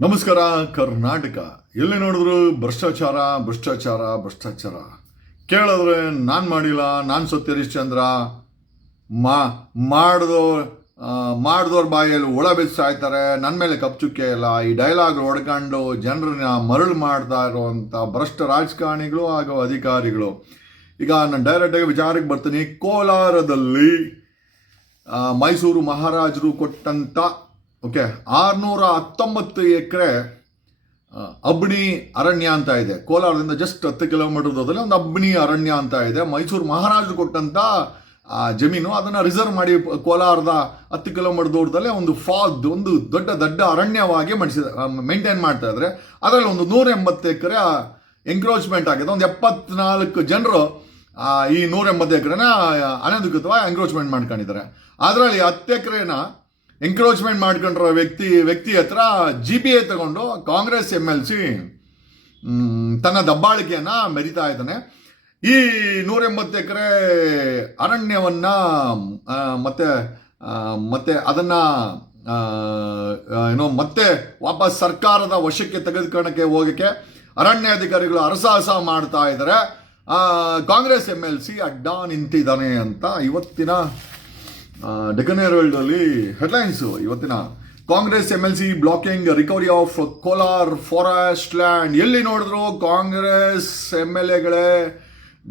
ನಮಸ್ಕಾರ, ಕರ್ನಾಟಕ. ಎಲ್ಲಿ ನೋಡಿದ್ರು ಭ್ರಷ್ಟಾಚಾರ ಭ್ರಷ್ಟಾಚಾರ ಭ್ರಷ್ಟಾಚಾರ. ಕೇಳಿದ್ರೆ ನಾನು ಮಾಡಿಲ್ಲ, ನಾನು ಸತ್ಯ ಹರಿಶ್ಚಂದ್ರ. ಮಾ, ಮಾಡಿದೋ ಮಾಡಿದವ್ರ ಬಾಯಲ್ಲಿ ಒಳ ಸಾಯ್ತಾರೆ ನನ್ನ ಮೇಲೆ ಕಪ್ಚುಕ್ಕೆ ಇಲ್ಲ. ಈ ಡೈಲಾಗ್ ಹೊಡ್ಕೊಂಡು ಜನರನ್ನ ಮರಳು ಮಾಡ್ತಾ ಇರುವಂಥ ಭ್ರಷ್ಟ ರಾಜಕಾರಣಿಗಳು ಹಾಗೂ ಅಧಿಕಾರಿಗಳು. ಈಗ ನಾನು ಡೈರೆಕ್ಟಾಗಿ ವಿಚಾರಕ್ಕೆ ಬರ್ತೀನಿ. ಕೋಲಾರದಲ್ಲಿ ಮೈಸೂರು ಮಹಾರಾಜರು ಕೊಟ್ಟಂತ ಓಕೆ ಆರುನೂರ ಹತ್ತೊಂಬತ್ತು ಎಕರೆ ಅಬ್ಣಿ ಅರಣ್ಯ ಅಂತ ಇದೆ. ಕೋಲಾರದಿಂದ ಜಸ್ಟ್ ಹತ್ತು ಕಿಲೋಮೀಟರ್ ದೂರದಲ್ಲಿ ಒಂದು ಅಬ್ಣಿ ಅರಣ್ಯ ಅಂತ ಇದೆ. ಮೈಸೂರು ಮಹಾರಾಜರು ಕೊಟ್ಟಂತ ಆ, ಜಮೀನು ಅದನ್ನು ರಿಸರ್ವ್ ಮಾಡಿ ಕೋಲಾರದ ಹತ್ತು ಕಿಲೋಮೀಟರ್ ದೂರದಲ್ಲೇ ಒಂದು ಫಾದ್ ಒಂದು ದೊಡ್ಡ ದೊಡ್ಡ ಅರಣ್ಯವಾಗಿ ಮಾಡಿಸಿದ ಮೇಂಟೈನ್ ಮಾಡ್ತಾ ಇದ್ದಾರೆ ಅದರಲ್ಲಿ ಒಂದು ನೂರ ಎಂಬತ್ತು ಎಕರೆ ಎಂಕ್ರೋಚ್ಮೆಂಟ್ ಆಗಿದೆ. ಒಂದು ಎಪ್ಪತ್ನಾಲ್ಕು ಜನರು ಈ ನೂರ ಎಂಬತ್ತು ಎಕರೆನ ಅನಧಿಕೃತವಾಗಿ ಎಂಕ್ರೋಚ್ಮೆಂಟ್ ಮಾಡ್ಕೊಂಡಿದ್ದಾರೆ. ಅದರಲ್ಲಿ ಹತ್ತು ಎಕರೆನ ಎಂಕ್ರೋಚ್ಮೆಂಟ್ ಮಾಡ್ಕೊಂಡಿರೋ ವ್ಯಕ್ತಿ ವ್ಯಕ್ತಿ ಹತ್ರ ಜಿ ಪಿ ಎ ತಗೊಂಡು ಕಾಂಗ್ರೆಸ್ ಎಂ ಎಲ್ ಸಿ ತನ್ನ ದಬ್ಬಾಳಿಕೆಯನ್ನ ಮೆರಿತಾ ಇದ್ದಾನೆ. ಈ ನೂರ ಎಂಬತ್ತು ಎಕರೆ ಅರಣ್ಯವನ್ನ ಮತ್ತೆ ಮತ್ತೆ ಅದನ್ನ ಏನೋ ಮತ್ತೆ ವಾಪಸ್ ಸರ್ಕಾರದ ವಶಕ್ಕೆ ತೆಗೆದುಕೊಳ್ಳಕ್ಕೆ ಹೋಗಕ್ಕೆ ಅರಣ್ಯಾಧಿಕಾರಿಗಳು ಅರಸಾಹಸ ಮಾಡ್ತಾ ಇದ್ದಾರೆ. ಕಾಂಗ್ರೆಸ್ ಎಂ ಎಲ್ ಸಿ ಅಡ್ಡ ನಿಂತಿದ್ದಾನೆ ಅಂತ ಇವತ್ತಿನ ಡೆಕನ್ ವರ್ಲ್ಡ್ ಅಲ್ಲಿ ಹೆಡ್ಲೈನ್ಸ್ ಇವತ್ತಿನ. Congress M L C blocking recovery of Kolar forest land ಎಲ್ಲಿ ನೋಡಿದ್ರು ಕಾಂಗ್ರೆಸ್ ಎಂ ಎಲ್ ಎಗಳೇ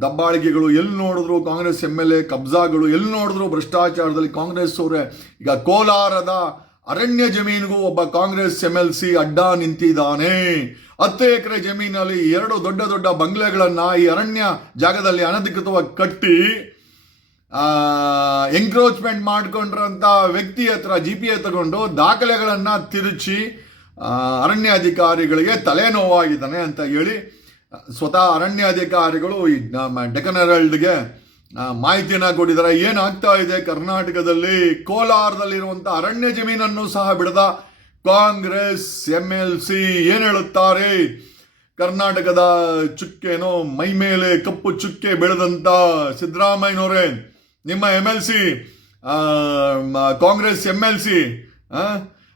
ದಬ್ಬಾಳಿಕೆಗಳು? ಎಲ್ಲಿ ನೋಡಿದ್ರು ಕಾಂಗ್ರೆಸ್ ಎಂ ಎಲ್ ಎ ಕಬ್ಜಾಗಳು? ಎಲ್ಲಿ ನೋಡಿದ್ರು ಭ್ರಷ್ಟಾಚಾರದಲ್ಲಿ ಕಾಂಗ್ರೆಸ್ ಅವರೇ? ಈಗ ಕೋಲಾರದ ಅರಣ್ಯ ಜಮೀನಿಗೂ ಒಬ್ಬ ಕಾಂಗ್ರೆಸ್ ಎಂ ಎಲ್ ಸಿ ಅಡ್ಡ ನಿಂತಿದ್ದಾನೆ. ಹತ್ತು ಎಕರೆ ಜಮೀನಲ್ಲಿ ಎರಡು ದೊಡ್ಡ ದೊಡ್ಡ ಬಂಗ್ಲೆಗಳನ್ನು ಈ ಅರಣ್ಯ ಜಾಗದಲ್ಲಿ ಅನಧಿಕೃತವಾಗಿ ಕಟ್ಟಿ ಎಂಕ್ರೋಚ್ಮೆಂಟ್ ಮಾಡಿಕೊಂಡಿರೋಂಥ ವ್ಯಕ್ತಿ ಹತ್ರ ಜಿ ಪಿ ಎ ತಗೊಂಡು ದಾಖಲೆಗಳನ್ನು ತಿರುಚಿ ಅರಣ್ಯಾಧಿಕಾರಿಗಳಿಗೆ ತಲೆನೋವಾಗಿದ್ದಾನೆ ಅಂತ ಹೇಳಿ, ಸ್ವತಃ ಅರಣ್ಯಾಧಿಕಾರಿಗಳು ಈ ನಮ್ಮ ಡೆಕನ್ ಹೆರಾಲ್ಡ್ಗೆ ಮಾಹಿತಿಯನ್ನ ಕೊಟ್ಟಿದ್ದಾರೆ. ಏನಾಗ್ತಾ ಇದೆ? ಕರ್ನಾಟಕದಲ್ಲಿ ಕೋಲಾರದಲ್ಲಿರುವಂಥ ಅರಣ್ಯ ಜಮೀನನ್ನು ಸಹ ಬಿಡದ ಕಾಂಗ್ರೆಸ್ ಎಂ ಎಲ್ ಸಿ ಏನು ಹೇಳುತ್ತಾರೆ? ಕರ್ನಾಟಕದ ಚುಕ್ಕೆನೋ ಮೈ ಮೇಲೆ ಕಪ್ಪು ಚುಕ್ಕೆ ಬೆಳೆದಂಥ ಸಿದ್ದರಾಮಯ್ಯನವರೇ ನಿಮ್ಮ M L C Congress M L C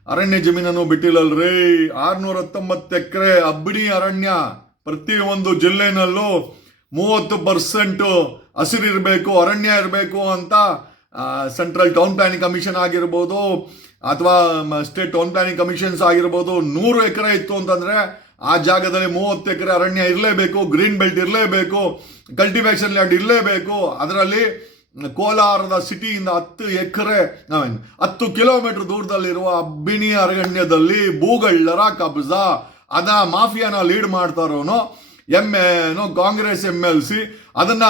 ಅರಣ್ಯ ಜಮೀನನ್ನು ಬಿಟ್ಟಿಲ್ಲಲ್ರಿ. ಆರ್ನೂರ ಹತ್ತೊಂಬತ್ತು ಎಕರೆ ಅಬ್ಬಿಡಿ ಅರಣ್ಯ ಪ್ರತಿ ಒಂದು ಜಿಲ್ಲೆನಲ್ಲೂ ಮೂವತ್ತು ಪರ್ಸೆಂಟ್ ಹಸಿರಿರಬೇಕು ಅರಣ್ಯ ಇರಬೇಕು ಅಂತ ಸೆಂಟ್ರಲ್ ಟೌನ್ ಪ್ಲಾನಿಂಗ್ ಕಮಿಷನ್ ಆಗಿರ್ಬೋದು, ಅಥವಾ ಸ್ಟೇಟ್ ಟೌನ್ ಪ್ಲಾನಿಂಗ್ ಕಮಿಷನ್ಸ್ ಆಗಿರ್ಬೋದು, ನೂರು ಎಕರೆ ಇತ್ತು ಅಂತಂದ್ರೆ ಆ ಜಾಗದಲ್ಲಿ ಮೂವತ್ತು ಎಕರೆ ಅರಣ್ಯ ಇರಲೇಬೇಕು ಗ್ರೀನ್ ಬೆಲ್ಟ್ ಇರಲೇಬೇಕು ಕಲ್ಟಿವೇಷನ್ ಲ್ಯಾಂಡ್ ಇರಲೇಬೇಕು. ಅದರಲ್ಲಿ ಕೋಲಾರದ ಸಿಟಿಯಿಂದ ಹತ್ತು ಎಕರೆ ಹತ್ತು ಕಿಲೋಮೀಟರ್ ದೂರದಲ್ಲಿರುವ ಅಬ್ಬಿಣಿ ಅರಣ್ಯದಲ್ಲಿ ಭೂಗಳ್ಳರ ಕಬ್ಜಾ. ಅದ ಮಾಫಿಯಾನ ಲೀಡ್ ಮಾಡ್ತಾರೋನು ಎಂ ಏನೋ ಕಾಂಗ್ರೆಸ್ ಎಂ ಎಲ್ ಸಿ. ಅದನ್ನ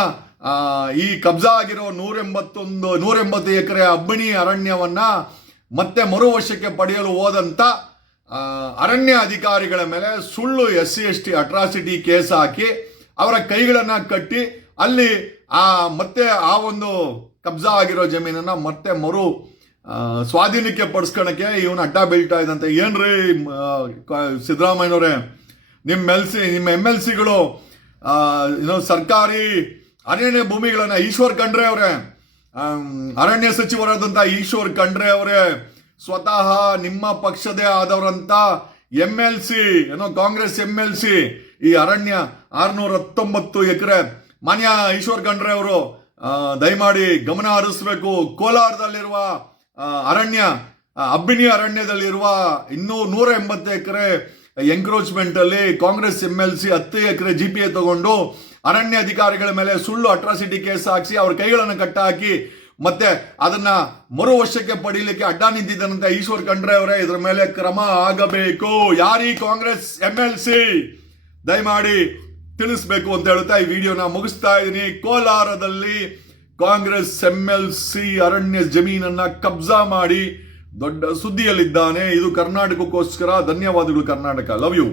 ಈ ಕಬ್ಜಾ ಆಗಿರೋ ನೂರ ಎಂಬತ್ತೊಂದು ನೂರ ಎಂಬತ್ತು ಎಕರೆ ಅಬ್ಬಿಣಿ ಅರಣ್ಯವನ್ನ ಮತ್ತೆ ಮರು ವರ್ಷಕ್ಕೆ ಪಡೆಯಲು ಹೋದಂತ ಅರಣ್ಯ ಅಧಿಕಾರಿಗಳ ಮೇಲೆ ಸುಳ್ಳು S C S T atrocity case ಹಾಕಿ, ಅವರ ಕೈಗಳನ್ನು ಕಟ್ಟಿ, ಅಲ್ಲಿ ಆ ಮತ್ತೆ ಆ ಒಂದು ಕಬ್ಜಾ ಆಗಿರೋ ಜಮೀನನ್ನ ಮತ್ತೆ ಮರು ಸ್ವಾಧೀನಕ್ಕೆ ಪಡಿಸ್ಕೊಳಕ್ಕೆ ಇವನು ಅಡ್ಡ ಬೀಳ್ತಾ ಇದ್ದಂತೆ ಏನ್ರಿ ಸಿದ್ದರಾಮಯ್ಯನವರೇ? ನಿಮ್ಮ ಎಲ್ ಸಿ ನಿಮ್ಮ ಎಂ ಎಲ್ ಸಿಗಳು ಸರ್ಕಾರಿ ಅರಣ್ಯ ಭೂಮಿಗಳನ್ನ ಈಶ್ವರ್ ಖಂಡ್ರೆ ಅವರೇ. ಅರಣ್ಯ ಸಚಿವರಾದಂಥ ಈಶ್ವರ್ ಖಂಡ್ರೆ ಅವರೇ, ಸ್ವತಃ ನಿಮ್ಮ ಪಕ್ಷದೇ ಆದವರಂತ ಎಂ ಎಲ್ ಸಿ, ಏನೋ ಕಾಂಗ್ರೆಸ್ ಎಂ ಎಲ್ ಸಿ, ಈ ಅರಣ್ಯ ಆರ್ನೂರ ಹತ್ತೊಂಬತ್ತು ಎಕರೆ ಮಾನ್ಯ ಈಶ್ವರ್ ಖಂಡ್ರೆ ಅವರು ದಯಮಾಡಿ ಗಮನ ಹರಿಸಬೇಕು. ಕೋಲಾರದಲ್ಲಿರುವ ಅರಣ್ಯ ಅಬ್ಬಿನಿ ಅರಣ್ಯದಲ್ಲಿರುವ ಇನ್ನೂ ನೂರ ಎಂಬತ್ತು ಎಕರೆ ಎಂಕ್ರೋಚ್ಮೆಂಟ್ ಅಲ್ಲಿ ಕಾಂಗ್ರೆಸ್ ಎಂ ಎಲ್ ಸಿ ಹತ್ತು ಎಕರೆ ಜಿ ಪಿ ಎ ತಗೊಂಡು ಅರಣ್ಯ ಅಧಿಕಾರಿಗಳ ಮೇಲೆ ಸುಳ್ಳು ಅಟ್ರಾಸಿಟಿ ಕೇಸ್ ಹಾಕಿಸಿ ಅವ್ರ ಕೈಗಳನ್ನು ಕಟ್ಟಾಕಿ ಮತ್ತೆ ಅದನ್ನ ಮರು ವರ್ಷಕ್ಕೆ ಪಡೀಲಿಕ್ಕೆ ಅಡ್ಡ ನಿಂತಿದ್ದಾನಂತ ಈಶ್ವರ್ ಖಂಡ್ರೆ ಅವರೇ, ಇದರ ಮೇಲೆ ಕ್ರಮ ಆಗಬೇಕು. ಯಾರೀ ಕಾಂಗ್ರೆಸ್ ಎಂ ಎಲ್ ಸಿ ದಯಮಾಡಿ ತಿಳಿಸ್ಬೇಕು ಅಂತ ಹೇಳ್ತಾ ಈ ವಿಡಿಯೋನ ಮುಗಿಸ್ತಾ ಇದ್ದೀನಿ. ಕೋಲಾರದಲ್ಲಿ ಕಾಂಗ್ರೆಸ್ ಎಂ ಎಲ್ ಸಿ ಅರಣ್ಯ ಜಮೀನನ್ನ ಕಬ್ಜಾ ಮಾಡಿ ದೊಡ್ಡ ಸುದ್ದಿಯಲ್ಲಿದ್ದಾನೆ. ಇದು ಕರ್ನಾಟಕಕ್ಕೋಸ್ಕರ. ಧನ್ಯವಾದಗಳು ಕರ್ನಾಟಕ. Love you